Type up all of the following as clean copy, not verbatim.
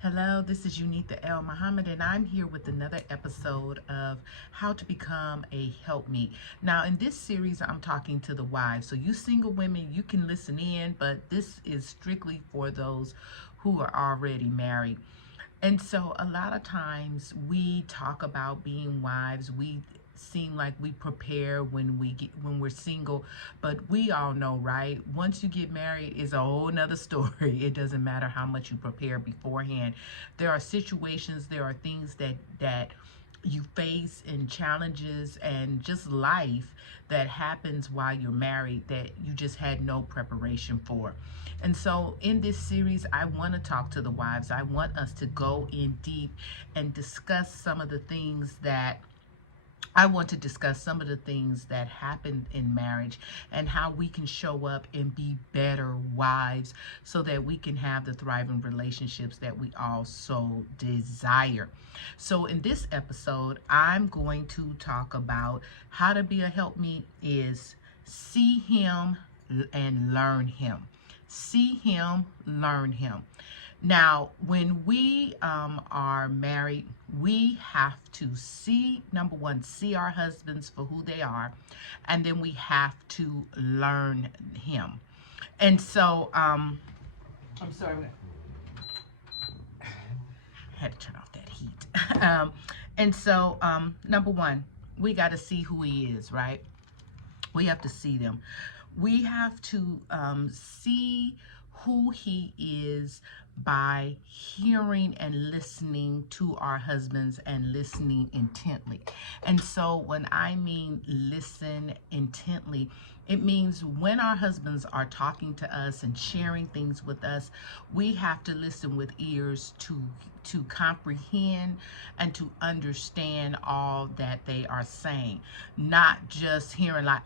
Hello, this is Unitha L. Muhammad, and I'm here with another episode of How to Become a Helpmeet. Now, in this series, I'm talking to the wives. So, you single women, you can listen in, but this is strictly for those who are already married. And so a lot of times we talk about being wives. We seem like we prepare when we're single, but we all know, right? Once you get married is a whole nother story. It doesn't matter how much you prepare beforehand. There are situations, there are things that you face and challenges and just life that happens while you're married that you just had no preparation for. And so in this series, I want to talk to the wives. I want us to go in deep and discuss some of the things that I want to discuss some of the things that happen in marriage and how we can show up and be better wives so that we can have the thriving relationships that we all so desire. So in this episode, I'm going to talk about how to be a helpmeet is see him and learn him. See him, learn him. Now, when we are married, we have to see, number one, see our husbands for who they are, and then we have to learn him. And so, I'm sorry, I had to turn off that heat. Number one, we got to see who he is, right? We have to see them. We have to see who he is by hearing and listening to our husbands and listening intently. And so when I mean listen intently, it means when our husbands are talking to us and sharing things with us, we have to listen with ears to comprehend and to understand all that they are saying, not just hearing like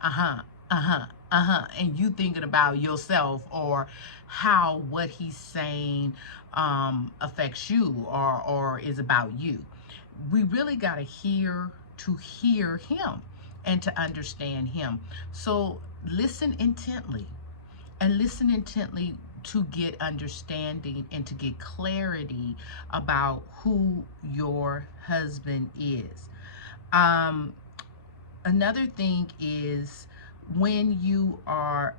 and you thinking about yourself or how what he's saying affects you or is about you. We really got to hear him and to understand him. So listen intently and listen intently to get understanding and to get clarity about who your husband is. Another thing is when you are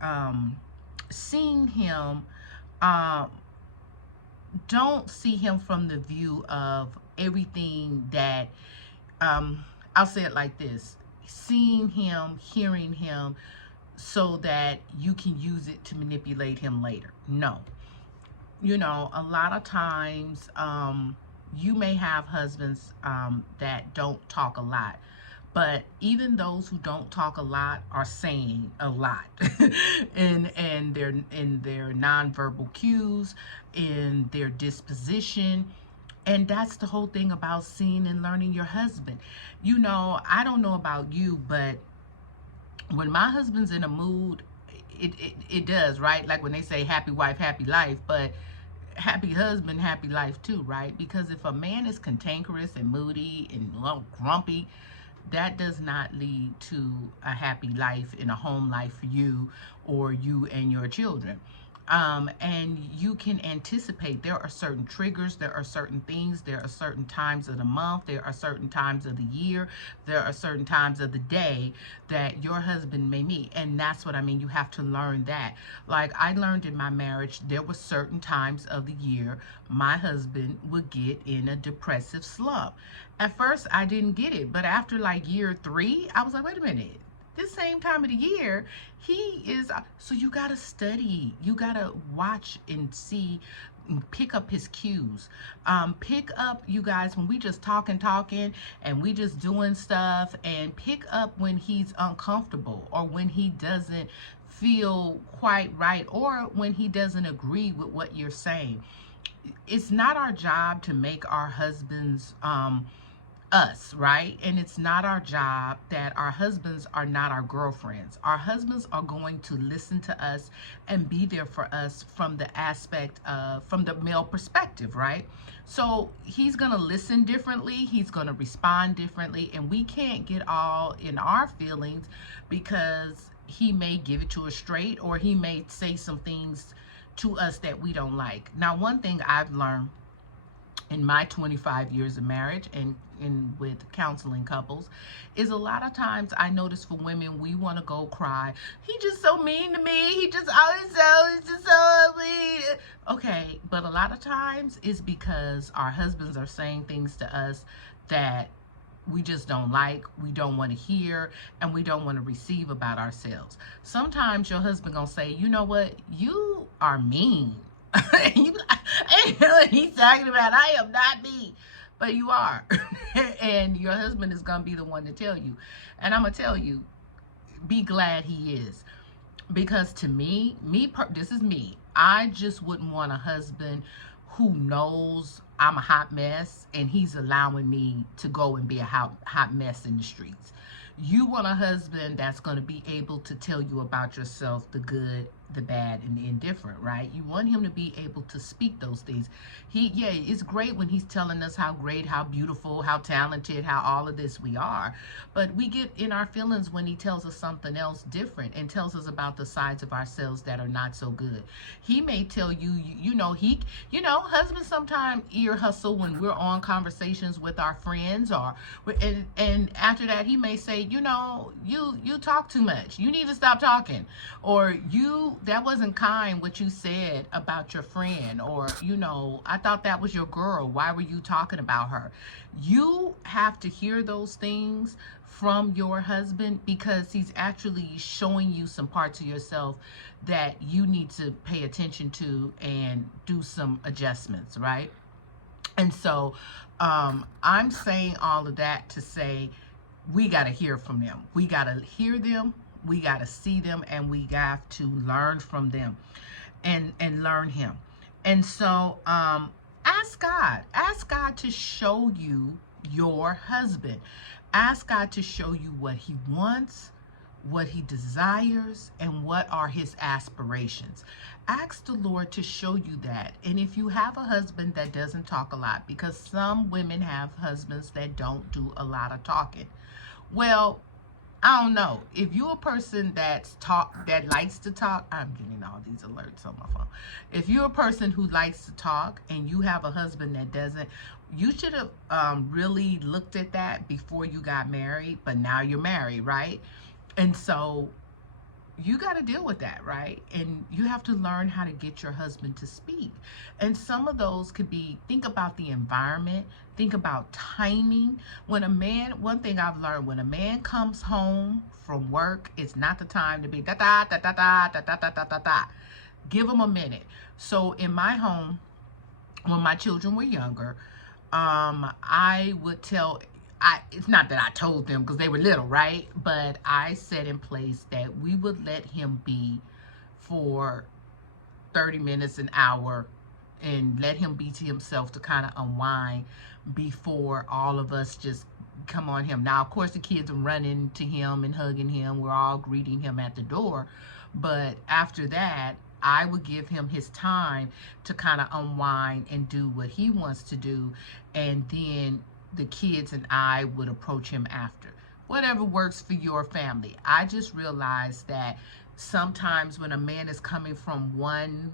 seeing him, don't see him from the view of everything that, I'll say it like this, seeing him, hearing him, so that you can use it to manipulate him later. No. You know, a lot of times you may have husbands that don't talk a lot. But even those who don't talk a lot are saying a lot in their nonverbal cues, in their disposition. And that's the whole thing about seeing and learning your husband. You know, I don't know about you, but when my husband's in a mood, it does, right? Like when they say happy wife, happy life, but happy husband, happy life too, right? Because if a man is cantankerous and moody and grumpy, that does not lead to a happy life in a home life for you or you and your children. And you can anticipate there are certain triggers, there are certain things, there are certain times of the month, there are certain times of the year, there are certain times of the day that your husband may meet. And that's what I mean. You have to learn that. Like I learned in my marriage, there were certain times of the year my husband would get in a depressive slump. At first, I didn't get it, but after like year 3, I was like, wait a minute. This same time of the year, he is. So you got to study. You got to watch and see, pick up his cues. Pick up, you guys, when we just talking and we just doing stuff, and pick up when he's uncomfortable or when he doesn't feel quite right or when he doesn't agree with what you're saying. It's not our job to make our husbands us, right? And it's not our job that our husbands are not our girlfriends. Our husbands are going to listen to us and be there for us from the aspect of, from the male perspective, right? So he's going to listen differently. He's going to respond differently. And we can't get all in our feelings because he may give it to us straight or he may say some things to us that we don't like. Now, one thing I've learned in my 25 years of marriage and with counseling couples, is a lot of times I notice for women, we want to go cry. He just so mean to me. He just always he's just so ugly. Okay, but a lot of times it's because our husbands are saying things to us that we just don't like, we don't want to hear, and we don't want to receive about ourselves. Sometimes your husband gonna say, you know what, you are mean. You, I know what he's talking about. I am not me, but you are. And your husband is gonna be the one to tell you. And I'm gonna tell you, be glad he is, because to me, this is me. I just wouldn't want a husband who knows I'm a hot mess and he's allowing me to go and be a hot mess in the streets. You want a husband that's going to be able to tell you about yourself, the good, the bad, and the indifferent, right? You want him to be able to speak those things. Yeah, it's great when he's telling us how great, how beautiful, how talented, how all of this we are. But we get in our feelings when he tells us something else different and tells us about the sides of ourselves that are not so good. He may tell you, husbands sometimes ear hustle when we're on conversations with our friends, and after that he may say, you talk too much. You need to stop talking. Or that wasn't kind what you said about your friend. Or, I thought that was your girl. Why were you talking about her? You have to hear those things from your husband, because he's actually showing you some parts of yourself that you need to pay attention to and do some adjustments, right? And so I'm saying all of that to say, we got to hear from them. We got to hear them. We got to see them, and we got to learn from them and learn him. And so ask God to show you your husband. Ask God to show you what he wants, what he desires, and what are his aspirations. Ask the Lord to show you that. And if you have a husband that doesn't talk a lot, because some women have husbands that don't do a lot of talking, well, I don't know. If you're a person that likes to talk, I'm getting all these alerts on my phone. If you're a person who likes to talk and you have a husband that doesn't, you should have really looked at that before you got married, but now you're married, right? And so you got to deal with that, right? And you have to learn how to get your husband to speak. And some of those could be, think about the environment, think about timing. One thing I've learned, when a man comes home from work, it's not the time to be da da da da da da da da da da da. Give him a minute. So in my home, when my children were younger, I would it's not that I told them because they were little, right? But I set in place that we would let him be for 30 minutes, an hour, and let him be to himself to kind of unwind before all of us just come on him. Now, of course, the kids are running to him and hugging him. We're all greeting him at the door. But after that, I would give him his time to kind of unwind and do what he wants to do. And then the kids and I would approach him after. Whatever works for your family. I just realized that sometimes when a man is coming from one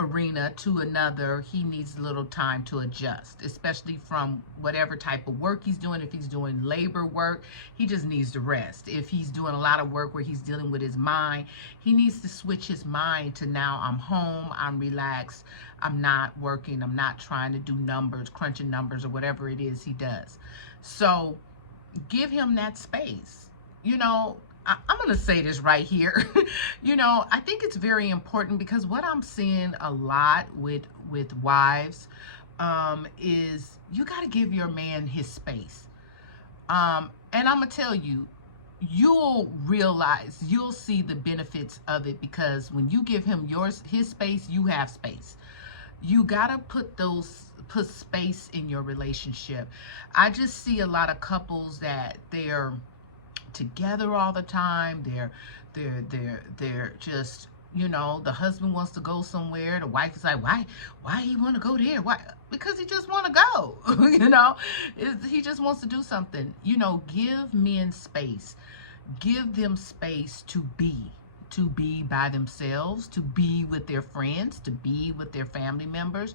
arena to another, he needs a little time to adjust, especially from whatever type of work he's doing. If he's doing labor work, he just needs to rest. If he's doing a lot of work where he's dealing with his mind, he needs to switch his mind to, now I'm home, I'm relaxed, I'm not working, I'm not trying to do numbers, crunching numbers, or whatever it is he does. So give him that space. I'm going to say this right here. I think it's very important, because what I'm seeing a lot with wives is you got to give your man his space. And I'm going to tell you, you'll see the benefits of it, because when you give him his space, you have space. You got to put space in your relationship. I just see a lot of couples that they're together all the time. They're just, the husband wants to go somewhere, the wife is like, why he want to go there? Why? Because he just want to go. He just wants to do something. Give men space. Give them space to be. to be by themselves, to be with their friends, to be with their family members,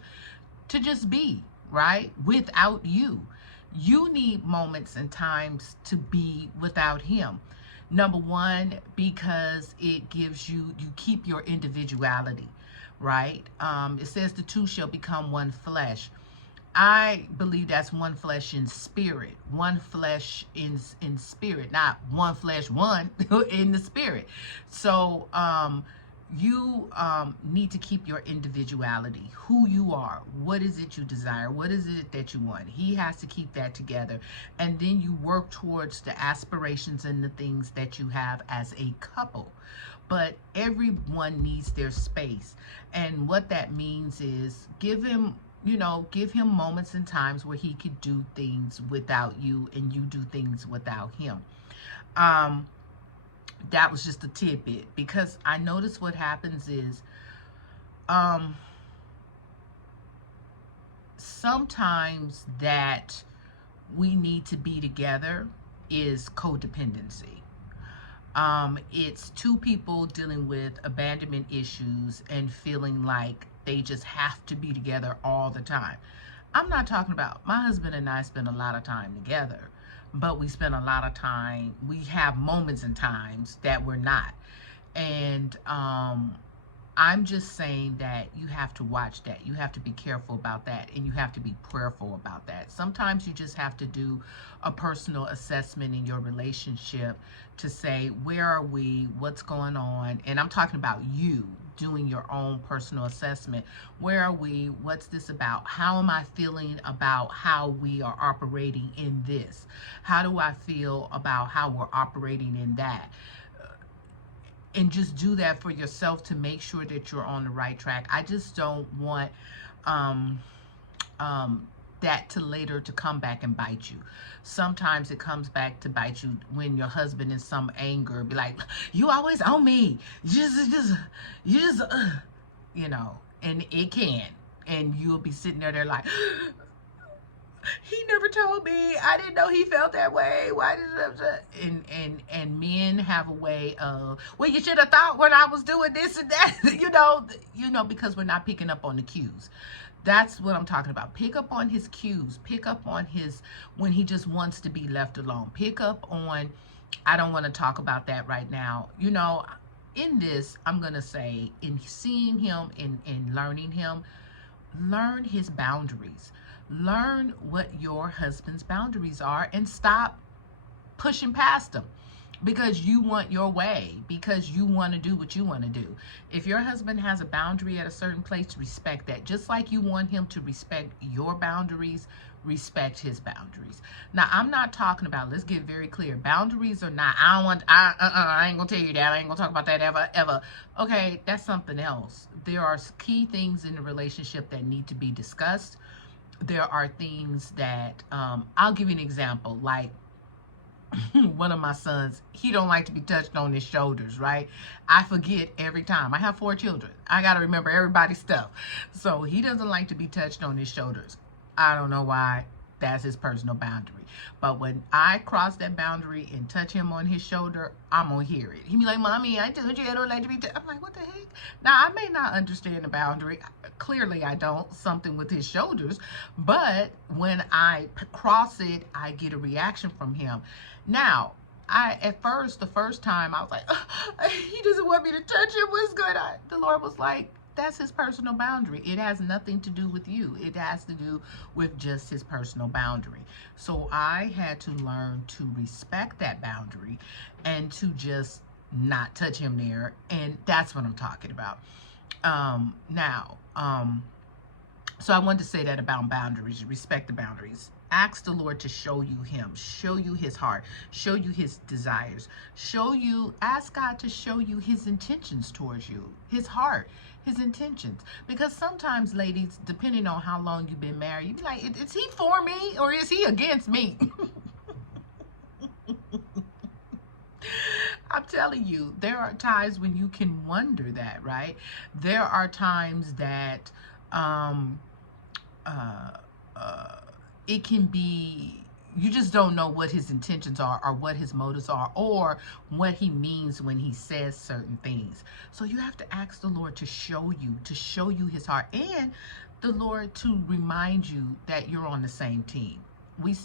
to just be, right? Without you. You need moments and times to be without him. Number one, because it gives you, you keep your individuality, right? It says the two shall become one flesh. I believe that's one flesh in spirit, one flesh in spirit, not one flesh, one in the spirit. So you need to keep your individuality, who you are, what is it you desire, what is it that you want. He has to keep that together, and then you work towards the aspirations and the things that you have as a couple. But everyone needs their space, and what that means is give him, you know, give him moments and times where he could do things without you and you do things without him. That was just a tidbit, because I notice what happens is sometimes that we need to be together is codependency. It's two people dealing with abandonment issues and feeling like they just have to be together all the time. I'm not talking about, my husband and I spend a lot of time together, but we spend a lot of time, we have moments and times that we're not. And I'm just saying that you have to watch that. You have to be careful about that, and you have to be prayerful about that. Sometimes you just have to do a personal assessment in your relationship to say, where are we? What's going on? And I'm talking about you doing your own personal assessment. Where are we? What's this about? How am I feeling about how we are operating in this? How do I feel about how we're operating in that? And just do that for yourself to make sure that you're on the right track. I just don't want that to later to come back and bite you. Sometimes it comes back to bite you when your husband in some anger be like, you always on me. You just, you know, and it can. And you'll be sitting there like, he never told me. I didn't know he felt that way. Why did and men have a way of, well, you should have thought when I was doing this and that, you know, because we're not picking up on the cues. That's what I'm talking about. Pick up on his cues. Pick up on his, when he just wants to be left alone. Pick up on, I don't want to talk about that right now. You know, in this, I'm going to say, in seeing him and learning him, learn his boundaries. Learn what your husband's boundaries are and stop pushing past them because you want your way, because you want to do what you want to do. If your husband has a boundary at a certain place, respect that. Just like you want him to respect your boundaries, respect his boundaries. Now, I'm not talking about, let's get very clear, boundaries are not, I ain't gonna tell you that, I ain't gonna talk about that ever. Okay, that's something else. There are key things in the relationship that need to be discussed. There are things that, I'll give you an example, like one of my sons, he don't like to be touched on his shoulders, right? I forget every time. I have 4 children. I got to remember everybody's stuff. So he doesn't like to be touched on his shoulders. I don't know why. That's his personal boundary. But when I cross that boundary and touch him on his shoulder, I'm going to hear it. He be like, Mommy, I told you I don't like to be touched. I'm like, what the heck? Now, I may not understand the boundary. Clearly, I don't. Something with his shoulders. But when I cross it, I get a reaction from him. Now, at first, the first time, I was like, he doesn't want me to touch him. What's good? The Lord was like, that's his personal boundary. It has nothing to do with you. It has to do with just his personal boundary. So I had to learn to respect that boundary and to just not touch him there. And that's what I'm talking about. So I wanted to say that about boundaries. Respect the boundaries. Ask the Lord to show you him, show you his heart, show you his desires, ask God to show you his intentions towards you, his heart, his intentions. Because sometimes, ladies, depending on how long you've been married, you be like, is he for me or is he against me? I'm telling you, there are times when you can wonder that, right? There are times that it can be, you just don't know what his intentions are, or what his motives are, or what he means when he says certain things. So you have to ask the Lord to show you his heart, and the Lord to remind you that you're on the same team.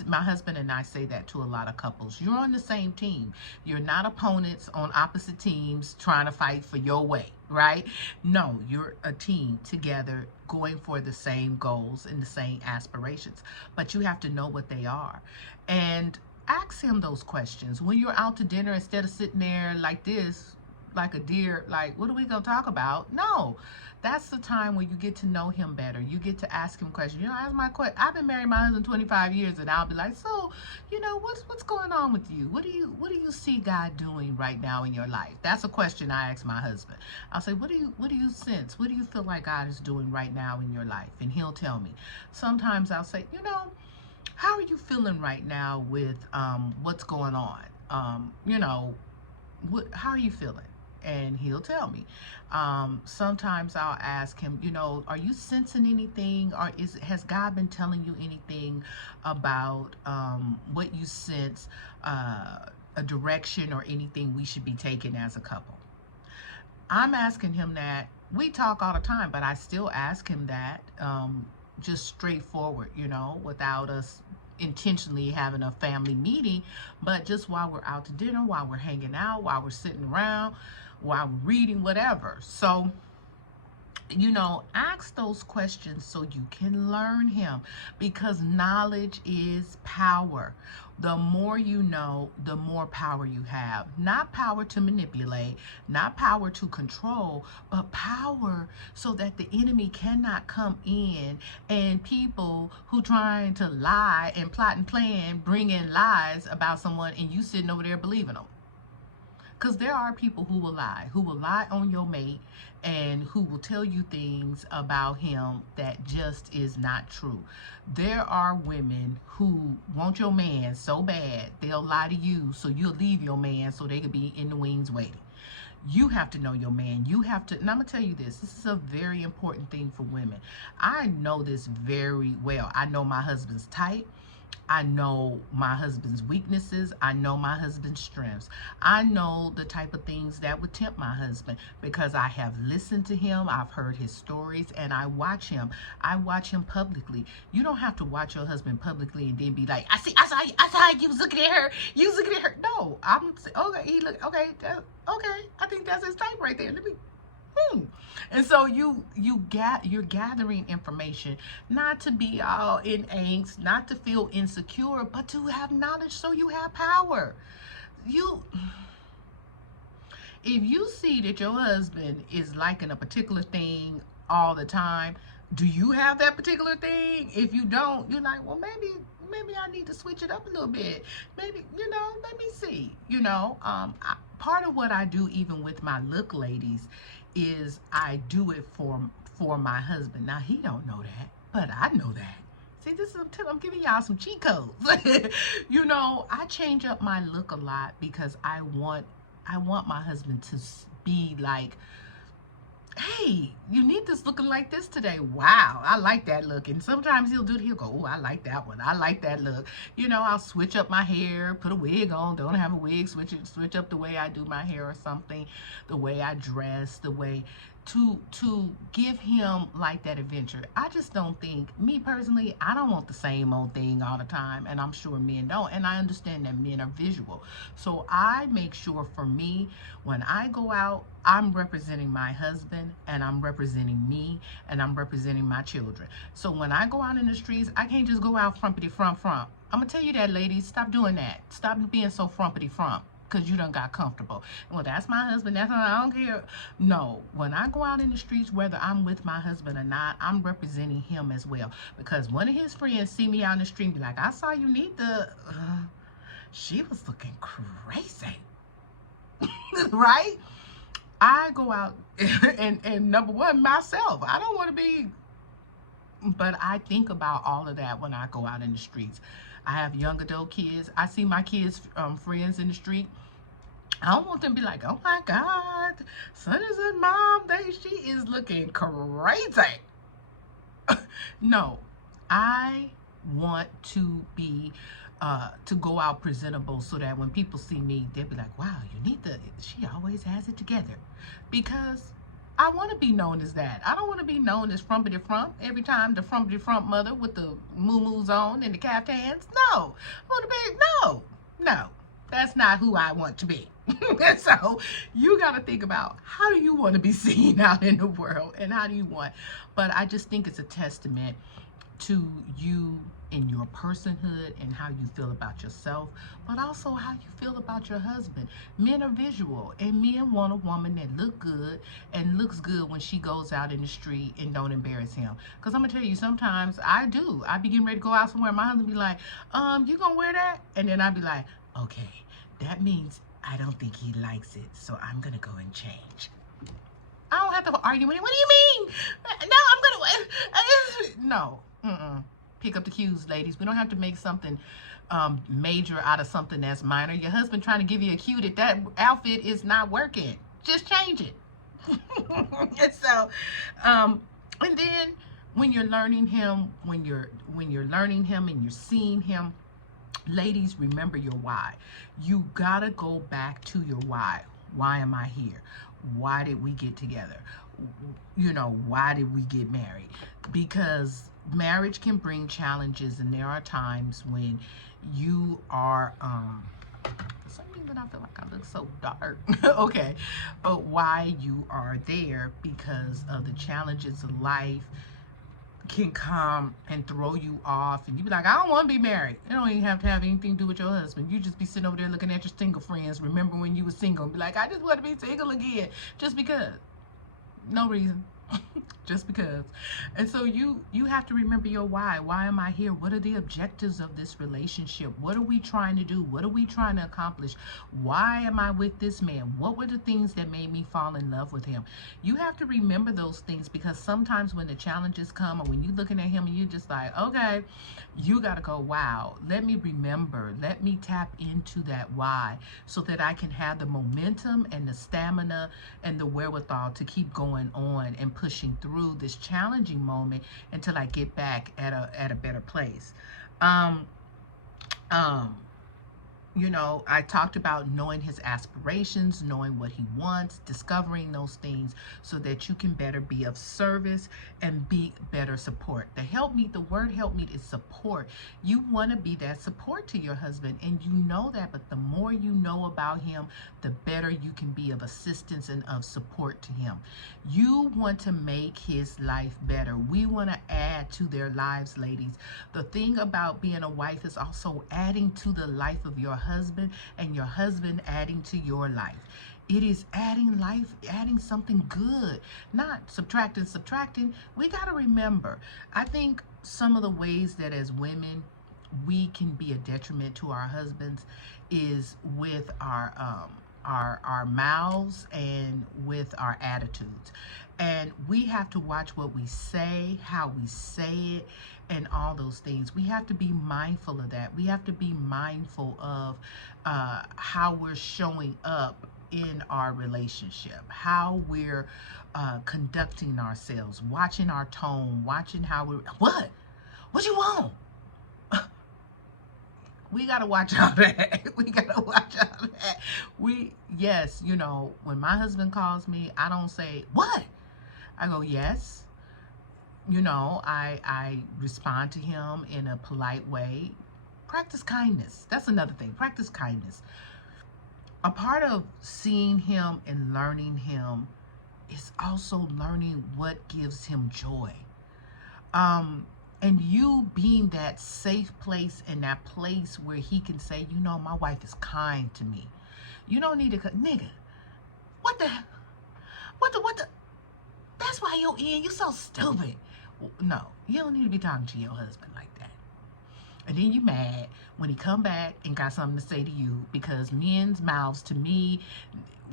My husband and I say that to a lot of couples. You're on the same team. You're not opponents on opposite teams trying to fight for your way, right? No, you're a team together going for the same goals and the same aspirations. But you have to know what they are. And ask him those questions. When you're out to dinner, instead of sitting there like this, like a deer, like, what are we going to talk about? No. That's the time where you get to know him better. You get to ask him questions. You know, ask my question. I've been married my husband 25 years, and I'll be like, so, you know, what's going on with you? What do you see God doing right now in your life? That's a question I ask my husband. I'll say, what do you sense? What do you feel like God is doing right now in your life? And he'll tell me. Sometimes I'll say, you know, how are you feeling right now with what's going on? You know, how are you feeling? And he'll tell me. Sometimes I'll ask him, you know, are you sensing anything, or has God been telling you anything about what you sense, a direction or anything we should be taking as a couple? I'm asking him that. We talk all the time, but I still ask him that, just straightforward, you know, without us intentionally having a family meeting, but just while we're out to dinner, while we're hanging out, while we're sitting around, while we're reading, whatever. So, you know, ask those questions so you can learn him, because knowledge is power. The more you know, the more power you have. Not power to manipulate, not power to control, but power so that the enemy cannot come in, and people who trying to lie and plot and plan, bring in lies about someone, and you sitting over there believing them. Because there are people who will lie on your mate, and who will tell you things about him that just is not true. There are women who want your man so bad, they'll lie to you so you'll leave your man so they could be in the wings waiting. You have to know your man. You have to, and I'm going to tell you this is a very important thing for women. I know this very well. I know my husband's type. I know my husband's weaknesses. I know my husband's strengths. I know the type of things that would tempt my husband, because I have listened to him. I've heard his stories, and I watch him. I watch him publicly. You don't have to watch your husband publicly and then be like, I saw you was looking at her. You was looking at her. No, I'm okay. He look okay. Okay, I think that's his type right there. Let me. And so you're gathering information, not to be all in angst, not to feel insecure, but to have knowledge so you have power. If you see that your husband is liking a particular thing all the time, do you have that particular thing? If you don't, you're like, well, maybe I need to switch it up a little bit. Maybe, you know, let me see. You know, part of what I do, even with my look ladies, is I do it for my husband. Now, he don't know that, but I know that. See, this is, I'm giving y'all some cheat codes. You know, I change up my look a lot because I want my husband to be like, hey, you need this looking like this today. Wow, I like that look. And sometimes he'll go, oh, I like that one. I like that look. You know, I'll switch up my hair, put a wig on, don't have a wig, switch up the way I do my hair or something, the way I dress, the way to give him like that adventure. I just don't think, me personally, I don't want the same old thing all the time, and I'm sure men don't, and I understand that men are visual. So I make sure, for me, when I go out, I'm representing my husband, and I'm representing me, and I'm representing my children. So when I go out in the streets, I can't just go out frumpity frump. I'm gonna tell you that, ladies, stop doing that. Stop being so frumpity frump, because you done got comfortable. Well, that's my husband, that's I don't care. No, when I go out in the streets, whether I'm with my husband or not, I'm representing him as well. Because one of his friends see me out in the street and be like, I saw Unitha, she was looking crazy. Right? I go out and number one, myself, I don't want to be, but I think about all of that when I go out in the streets. I have young adult kids. I see my kids' friends in the street. I don't want them to be like, oh my God, son is a mom, she is looking crazy. No, I want to be to go out presentable, so that when people see me, they'll be like, wow, Unitha, she always has it together. Because I want to be known as that. I don't want to be known as frumpity frump every time, the frumpity frump mother with the moo-moos on and the caftans. No. I want to be, no. That's not who I want to be. So you got to think about, how do you want to be seen out in the world, and how do you want, but I just think it's a testament to you in your personhood and how you feel about yourself, but also how you feel about your husband. Men are visual, and men want a woman that look good and looks good when she goes out in the street and don't embarrass him. Because I'm gonna tell you, sometimes I be getting ready to go out somewhere, my husband be like, you gonna wear that? And then I'd be like, okay, that means I don't think he likes it, so I'm gonna go and change. I don't have to argue with him. What do you mean? No, I'm gonna, no. Pick up the cues, ladies. We don't have to make something major out of something that's minor. Your husband trying to give you a cue that outfit is not working. Just change it. And so, and then when you're learning him, when you're learning him and you're seeing him, ladies, remember your why. You gotta go back to your why. Why am I here? Why did we get together? You know, why did we get married? Because marriage can bring challenges, and there are times when you are for some reason I feel like I look so dark. Okay, but why you are there, because of the challenges of life can come and throw you off, and you be like, I don't want to be married. You don't even have to have anything to do with your husband. You just be sitting over there looking at your single friends, remember when you were single, and be like, I just want to be single again, just because. No reason. Just because. And so you have to remember your why. Why am I here? What are the objectives of this relationship? What are we trying to do? What are we trying to accomplish? Why am I with this man? What were the things that made me fall in love with him? You have to remember those things, because sometimes when the challenges come, or when you're looking at him and you're just like, okay, you got to go, wow, let me remember, let me tap into that why, so that I can have the momentum and the stamina and the wherewithal to keep going on and pushing through this challenging moment until I get back at a better place. You know, I talked about knowing his aspirations, knowing what he wants, discovering those things so that you can better be of service and be better support. The word helpmeet is support. You want to be that support to your husband, and you know that, but the more you know about him, the better you can be of assistance and of support to him. You want to make his life better. We want to add to their lives, ladies. The thing about being a wife is also adding to the life of your husband, and your husband adding to your life. It is adding life, adding something good, not subtracting. We got to remember, I think some of the ways that as women we can be a detriment to our husbands is with our mouths and with our attitudes. And we have to watch what we say, how we say it, and all those things. We have to be mindful of that. We have to be mindful of how we're showing up in our relationship, how we're conducting ourselves, watching our tone, watching how we're, what you want? We got to watch out of that. We got to watch out of that. Yes, you know, when my husband calls me, I don't say, what? I go, yes. You know, I respond to him in a polite way. Practice kindness. That's another thing. Practice kindness. A part of seeing him and learning him is also learning what gives him joy. And you being that safe place and that place where he can say, you know, my wife is kind to me. You don't need to, nigga, what the, that's why you're you so stupid. No, you don't need to be talking to your husband like that. And then you mad when he come back and got something to say to you, because men's mouths, to me,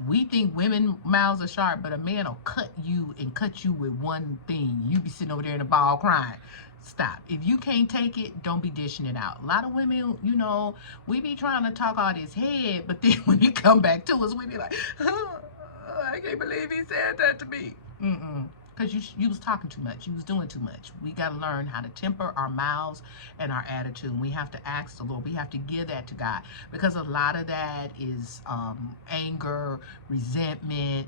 we think women mouths are sharp, but a man will cut you with one thing. You be sitting over there in the ball crying. Stop. If you can't take it, don't be dishing it out. A lot of women, you know, we be trying to talk all this head, but then when he come back to us, we be like, oh, I can't believe he said that to me. Because because you was talking too much. You was doing too much. We got to learn how to temper our mouths and our attitude. We have to ask the Lord. We have to give that to God, because a lot of that is anger, resentment,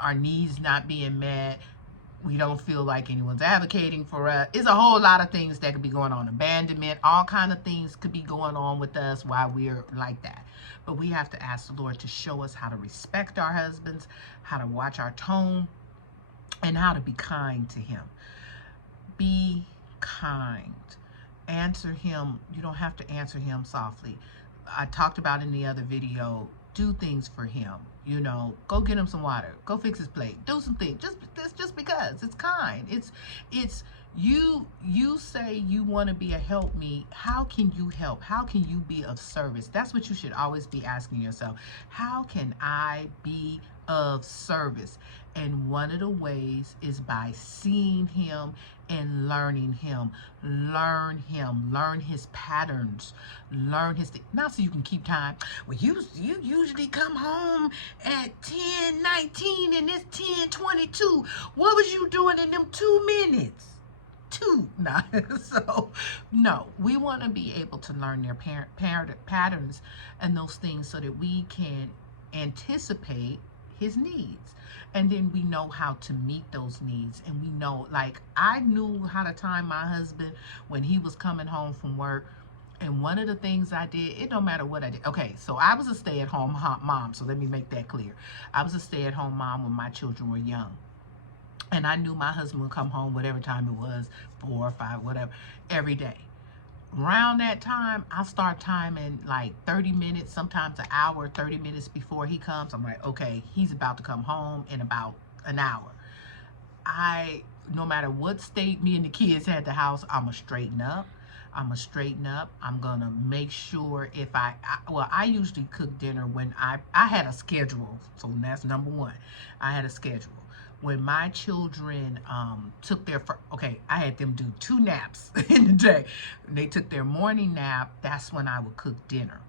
our needs not being met. We don't feel like anyone's advocating for us. It's a whole lot of things that could be going on. Abandonment, all kind of things could be going on with us while we're like that. But we have to ask the Lord to show us how to respect our husbands, how to watch our tone, and how to be kind to him. Be kind. Answer him. You don't have to answer him softly. I talked about in the other video, do things for him. You know, go get him some water. Go fix his plate. Do some things. Just because it's kind. It's you say you want to be a helpmeet. How can you help? How can you be of service? That's what you should always be asking yourself. How can I be of service? And one of the ways is by seeing him and learning him. Learn him. Learn his patterns. Learn his not so you can keep time. Well, you usually come home at 10:19 and it's 10:22. What was you doing in them 2 minutes? Nah. So no, we want to be able to learn their patterns and those things so that we can anticipate his needs, and then we know how to meet those needs. And we know, like, I knew how to time my husband when he was coming home from work. And one of the things I did, it don't matter what I did. Okay, so I was a stay-at-home mom, so let me make that clear. I was a stay-at-home mom when my children were young. And I knew my husband would come home whatever time it was, 4 or 5, whatever, every day. Around that time, I'll start timing like 30 minutes, sometimes an hour, 30 minutes before he comes. I'm like, okay, he's about to come home in about an hour. No matter what state me and the kids had the house, I'm going to straighten up. I'm going to straighten up. I'm going to make sure if I usually cook dinner when I had a schedule. So that's number one. I had a schedule. When my children took their I had them do 2 naps in the day. When they took their morning nap, that's when I would cook dinner.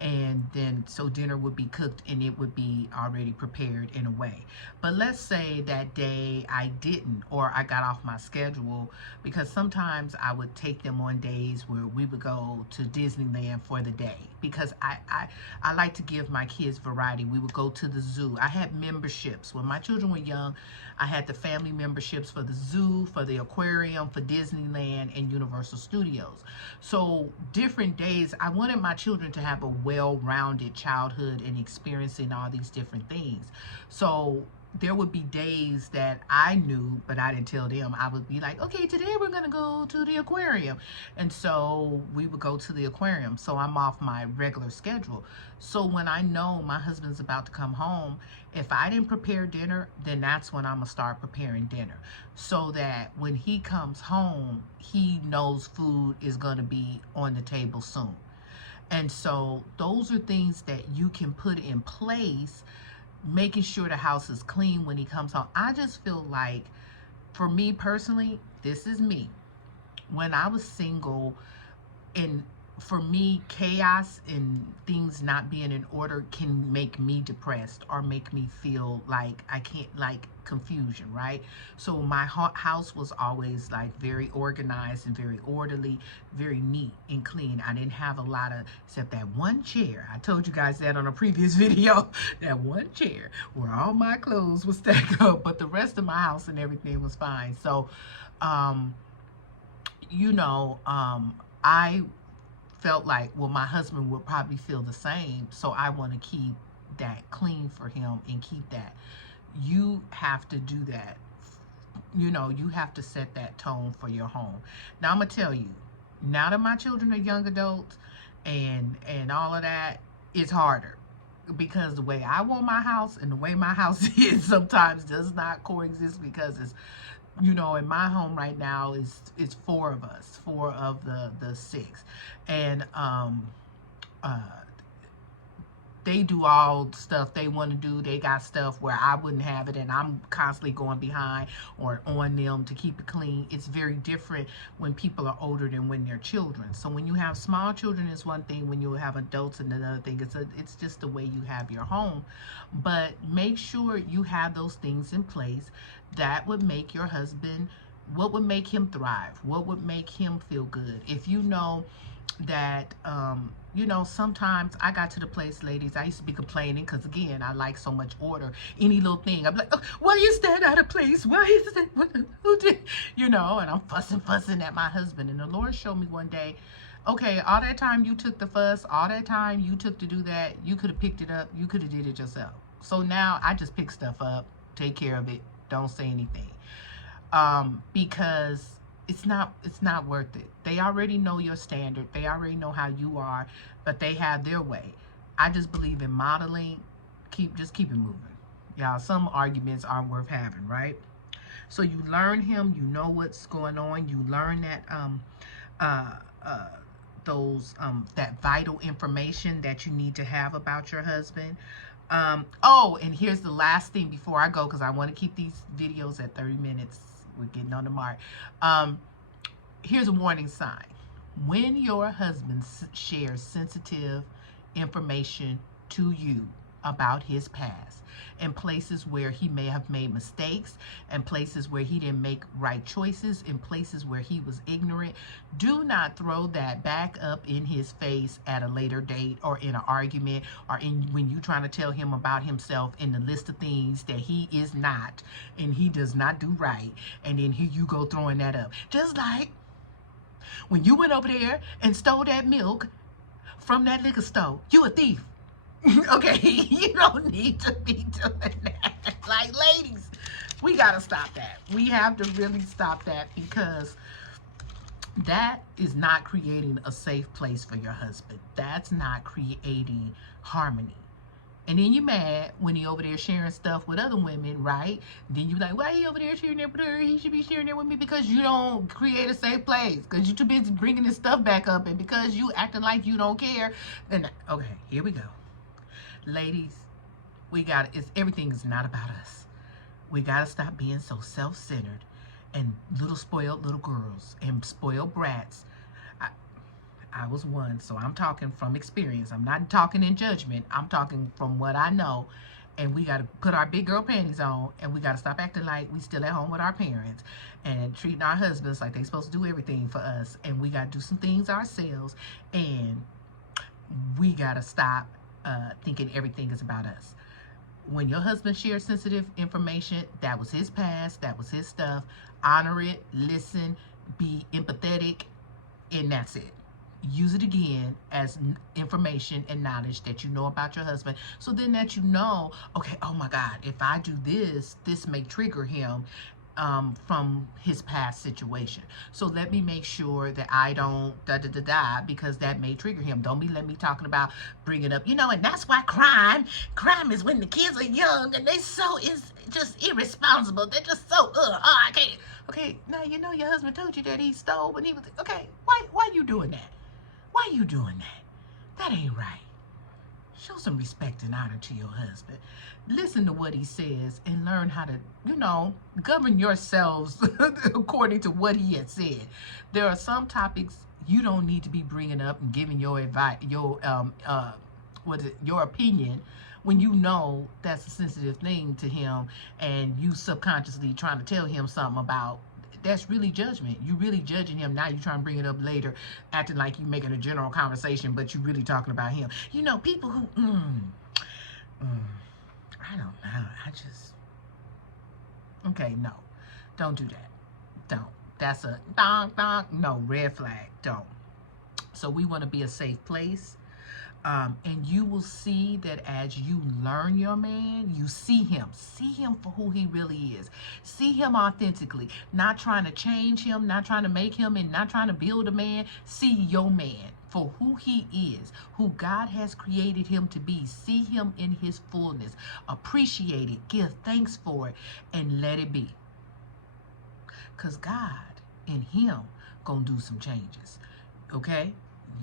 And then so dinner would be cooked and it would be already prepared in a way. But let's say that day I didn't, or I got off my schedule, because sometimes I would take them on days where we would go to Disneyland for the day, because I like to give my kids variety. We would go to the zoo. I had memberships when my children were young. I had the family memberships for the zoo, for the aquarium, for Disneyland, and Universal Studios. So different days, I wanted my children to have a well-rounded childhood and experiencing all these different things. So there would be days that I knew, but I didn't tell them. I would be like, okay, today we're going to go to the aquarium. And so we would go to the aquarium. So I'm off my regular schedule. So when I know my husband's about to come home, if I didn't prepare dinner, then that's when I'm going to start preparing dinner. So that when he comes home, he knows food is going to be on the table soon. And so those are things that you can put in place, making sure the house is clean when he comes home. I just feel like, for me personally, this is me. When I was single, and for me, chaos and things not being in order can make me depressed or make me feel like I can't, like confusion, right? So my house was always like very organized and very orderly, very neat and clean. I didn't have a lot of, except that one chair. I told you guys that on a previous video, that one chair where all my clothes were stacked up, but the rest of my house and everything was fine. So, I felt like, well, my husband would probably feel the same. So I want to keep that clean for him and keep that. You have to do that. You have to set that tone for your home. Now I'm going to tell you, now that my children are young adults and all of that, it's harder. Because the way I want my house and the way my house is sometimes does not coexist, because it's, in my home right now it's 4 of us, 4 of the 6. And they do all the stuff they want to do. They got stuff where I wouldn't have it, and I'm constantly going behind or on them to keep it clean. It's very different when people are older than when they're children. So when you have small children, it's one thing. When you have adults, and another thing. It's just the way you have your home. But make sure you have those things in place that would make your husband, what would make him thrive, what would make him feel good. If you know that you know, sometimes I got to the place, ladies, I used to be complaining because, again, I like so much order. Any little thing, I'm like, oh, why is that out of place? Why is that? Who did? You know, and I'm fussing at my husband. And the Lord showed me one day, okay, all that time you took the fuss, all that time you took to do that, you could have picked it up. You could have did it yourself. So now I just pick stuff up, take care of it, don't say anything. Because it's not worth it. They already know your standard. They already know how you are, but they have their way. I just believe in modeling. Just keep it moving. Y'all, some arguments aren't worth having, right? So you learn him, you know what's going on, you learn that that vital information that you need to have about your husband. Oh, and here's the last thing before I go, because I want to keep these videos at 30 minutes. We're getting on the mark. Here's a warning sign. When your husband shares sensitive information to you about his past, and places where he may have made mistakes, and places where he didn't make right choices, and places where he was ignorant, do not throw that back up in his face at a later date, or in an argument, or when you're trying to tell him about himself in the list of things that he is not and he does not do right, and then here you go throwing that up. Just like when you went over there and stole that milk from that liquor store, you a thief. Okay, you don't need to be doing that. Like, ladies, we gotta stop that. We have to really stop that, because that is not creating a safe place for your husband. That's not creating harmony. And then you mad when he over there sharing stuff with other women, right? Then you like, why he over there sharing that with her? He should be sharing that with me. Because you don't create a safe place. Because you're too busy bringing this stuff back up. And because you acting like you don't care. Then, okay, here we go. Ladies, everything is not about us. We got to stop being so self-centered and spoiled little girls and spoiled brats. I was one, so I'm talking from experience. I'm not talking in judgment. I'm talking from what I know. And we got to put our big girl panties on, and we got to stop acting like we still at home with our parents and treating our husbands like they supposed to do everything for us. And we got to do some things ourselves, and we got to stop thinking everything is about us. When your husband shares sensitive information, that was his past, that was his stuff. Honor it, listen, be empathetic, and that's it. Use it again as information and knowledge that you know about your husband. So then that you know, okay, oh my God, if I do this, this may trigger him from his past situation. So let me make sure that I don't because that may trigger him. Don't be letting me talking about bringing up, you know, and that's why crime is when the kids are young and they is just irresponsible. They're just so, I can't. Okay, now you know your husband told you that he stole when he was, okay, why you doing that? Why you doing that? That ain't right. Show some respect and honor to your husband. Listen to what he says and learn how to, you know, govern yourselves according to what he has said. There are some topics you don't need to be bringing up and giving your advice, your opinion, when you know that's a sensitive thing to him, and you subconsciously trying to tell him something about. That's really judgment. You really judging him. Now you trying to bring it up later, acting like you making a general conversation, but you really talking about him. You know, people who, I don't know. Okay, no. Don't do that. Don't. That's a, no, red flag. Don't. So we want to be a safe place. And you will see that as you learn your man, you see him for who he really is. See him authentically, not trying to change him, not trying to make him, and not trying to build a man. See your man for who he is, who God has created him to be. See him in his fullness. Appreciate it, give thanks for it, and let it be. Because God in him gonna do some changes. Okay?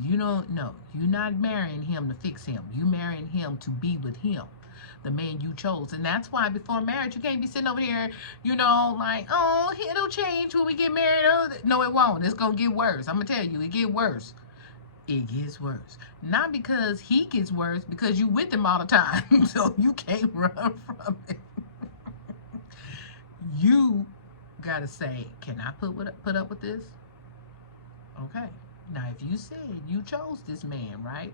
You don't know. You're not marrying him to fix him. You marrying him to be with him, the man you chose. And that's why before marriage, you can't be sitting over here, like, oh, it'll change when we get married. Oh, no, it won't. It's going to get worse. I'm going to tell you, it get worse. It gets worse. Not because he gets worse, because you with him all the time. So you can't run from it. You got to say, can I put up with this? Okay. Now, if you said you chose this man, right?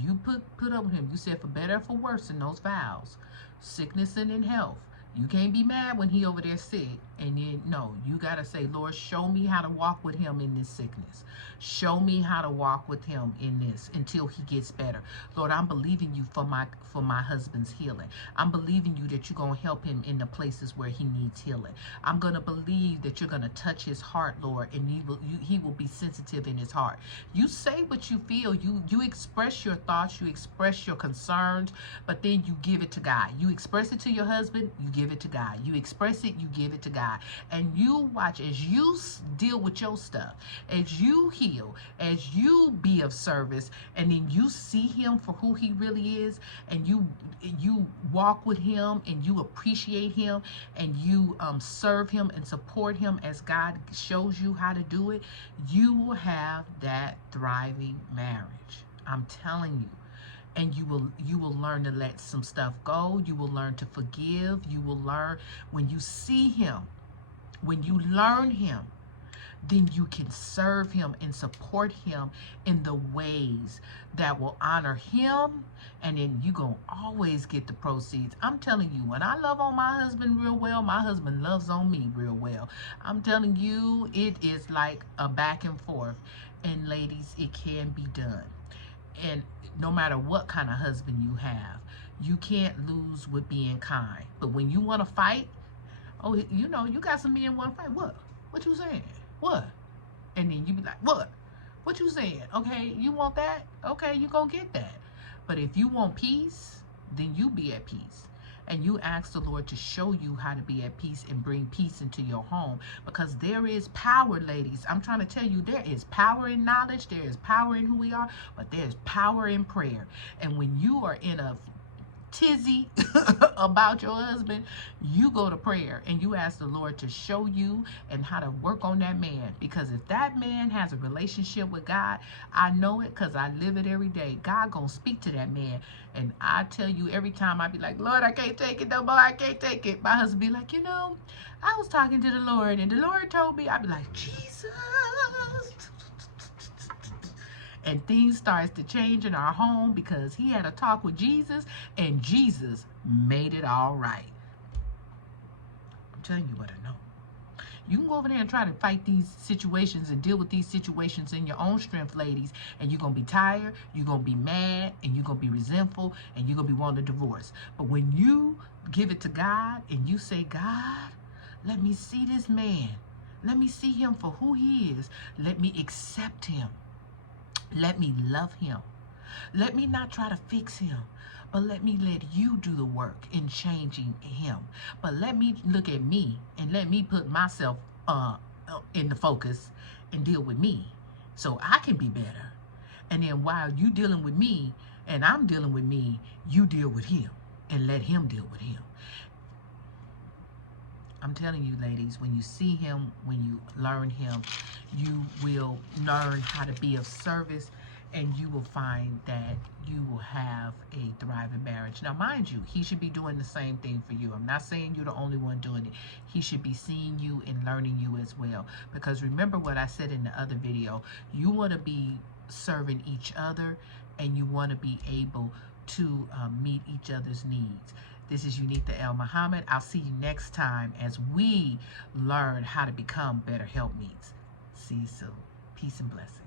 You put up with him. You said for better or for worse in those vows. Sickness and in health. You can't be mad when he over there sick. And then, no, you got to say, Lord, show me how to walk with him in this sickness. Show me how to walk with him in this until he gets better. Lord, I'm believing you for my husband's healing. I'm believing you that you're going to help him in the places where he needs healing. I'm going to believe that you're going to touch his heart, Lord, and he will be sensitive in his heart. You say what you feel. You express your thoughts. You express your concerns, but then you give it to God. You express it to your husband. You give it to God. You express it. You give it to God. And you watch as you deal with your stuff, as you heal, as you be of service, and then you see him for who he really is, and you walk with him, and you appreciate him, and you serve him and support him as God shows you how to do it. You will have that thriving marriage. I'm telling you. And you will learn to let some stuff go. You will learn to forgive. You will learn when you see him. When you learn him, then you can serve him and support him in the ways that will honor him, and then you're going to always get the proceeds. I'm telling you, when I love on my husband real well, my husband loves on me real well. I'm telling you, it is like a back and forth. And ladies, it can be done. And no matter what kind of husband you have, you can't lose with being kind. But when you want to fight, oh, you got some men want to fight. What? What you saying? What? And then you be like, what? What you saying? Okay, you want that? Okay, you gonna get that. But if you want peace, then you be at peace. And you ask the Lord to show you how to be at peace and bring peace into your home. Because there is power, ladies. I'm trying to tell you, there is power in knowledge. There is power in who we are. But there's power in prayer. And when you are in a tizzy about your husband, you go to prayer and you ask the Lord to show you and how to work on that man. Because if that man has a relationship with God, I know it because I live it every day. God gonna speak to that man. And I tell you, every time I be like, Lord, I can't take it no more, I can't take it. My husband be like, I was talking to the Lord and the Lord told me. I be like, Jesus. And things starts to change in our home because he had a talk with Jesus and Jesus made it all right. I'm telling you what I know. You can go over there and try to fight these situations and deal with these situations in your own strength, ladies, and you're going to be tired, you're going to be mad, and you're going to be resentful, and you're going to be wanting a divorce. But when you give it to God and you say, God, let me see this man. Let me see him for who he is. Let me accept him. Let me love him. Let me not try to fix him, but let you do the work in changing him. But let me look at me and let me put myself in the focus and deal with me so I can be better. And then while you dealing with me and I'm dealing with me, you deal with him and let him deal with him. I'm telling you, ladies, when you see him, when you learn him, you will learn how to be of service, and you will find that you will have a thriving marriage. Now, mind you, he should be doing the same thing for you. I'm not saying you're the only one doing it. He should be seeing you and learning you as well. Because remember what I said in the other video, you want to be serving each other, and you want to be able to meet each other's needs. This is Unitha L. Muhammad. I'll see you next time as we learn how to become better helpmeets. See you soon. Peace and blessings.